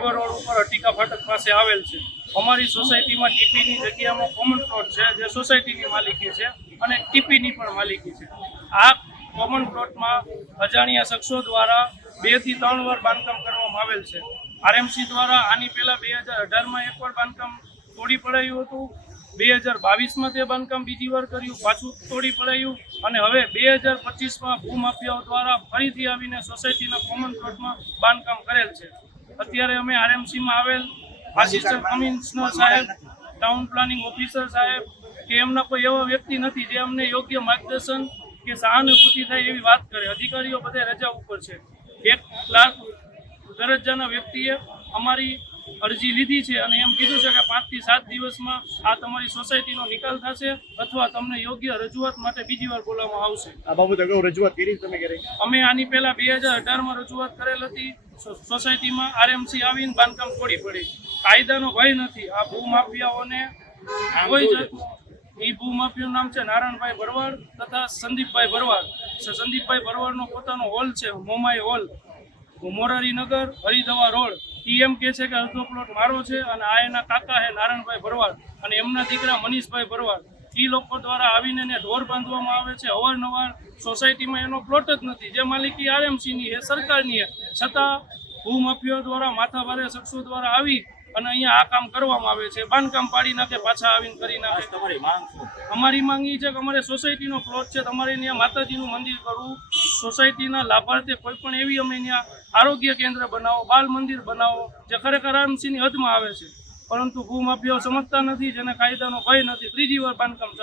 Highway road ઉપર અટીકા ફાટક પાસે આવેલ છે। અમારી સોસાયટીમાં ટીપીની જગ્યામાં કોમન પ્લોટ છે, જે સોસાયટીની માલિકી છે અને ટીપીની પણ માલિકી છે। આ કોમન પ્લોટમાં અજાણ્યા શખ્સો દ્વારા 2 થી 3 વાર બાંધકામ કરવામાં આવેલ છે। આરએમસી દ્વારા આની પહેલા 2018માં એકવાર બાંધકામ તોડી પડાયું હતું, 2022માં તે બાંધકામ બીજી વાર કર્યું, પાછું તોડી પડાયું અને હવે 2025માં ભૂમાફિયાઓ દ્વારા ફરીથી આવીને સોસાયટીના કોમન પ્લોટમાં બાંધકામ કરેલ છે। અત્યારે અમે આરએમસીમાં આવેલ આસિસ્ટન્ટ કમિશનર સાહેબ, ટાઉન પ્લાનિંગ ઓફિસર સાહેબ કે એમના કોઈ એવા વ્યક્તિ નથી જે અમને યોગ્ય માર્ગદર્શન કે સહાનુભૂતિ થાય એવી વાત કરે। અધિકારીઓ બધે રજા ઉપર છે। 1 લાખ દરજ્જાના વ્યક્તિએ અમારી અરજી લીધી છે અને એમ કીધું છે કે 5 થી 7 દિવસમાં આ તમારી સોસાયટીનો નિકાલ થશે અથવા તમને યોગ્ય રજૂઆત માટે બીજી વાર બોલાવવામાં આવશે। આ બાબતે અગાઉ રજૂઆત કરી તમે ક્યારે? અમે આની પહેલા 2018માં રજૂઆત કરેલ હતી। સોસાયટીમાં આરએમસી આવીને બાંધકામ તોડી પડી। કાયદાનો ભય નથી। આ ભૂમાફિયાઓને કોઈ જાતનું એ ભૂમાફિયાનું નામ છે નારાયણભાઈ ભરવાડ તથા સંદીપભાઈ ભરવાડ। સંદીપભાઈ ભરવાડનો પોતાનો હોલ છે, મોમાઈ હોલ, મોરારીનગર, હરિદવા રોડ। એમ કે છે કે અડધો પ્લોટ મારો છે અને આ એના કાકા છે નારાયણભાઈ ભરવાડ અને એમના દીકરા મનીષભાઈ ભરવાડ। એ લોકો દ્વારા આવીને એને ઢોર બાંધવામાં આવે છે અવારનવાર। સોસાયટીમાં એનો પ્લોટ જ નથી, જે માલિકી આરએમસીની છે, સરકારની છે, છતાં ભૂમાફિયાઓ દ્વારા માથાભારે શખ્સો દ્વારા આવી અને અહીંયા આ કામ કરવામાં આવે છે। બાંધકામ પાડી નાખે, પાછા આવીને કરી નાખે। તમારી માંગ શું? અમારી માંગ એ છે કે અમારે સોસાયટીનો પ્લોટ છે, તમારે ત્યાં માતાજીનું મંદિર કરવું, સોસાયટીના લાભાર્થે કોઈ પણ એવી અમે ત્યાં આરોગ્ય કેન્દ્ર બનાવો, બાલ મંદિર બનાવો, જે ખરેખર આરએમસીની હદમાં આવે છે, પરંતુ ભૂમાફિયાઓ સમજતા નથી, જેને કાયદાનો ભય નથી। ત્રીજી વાર બાંધકામ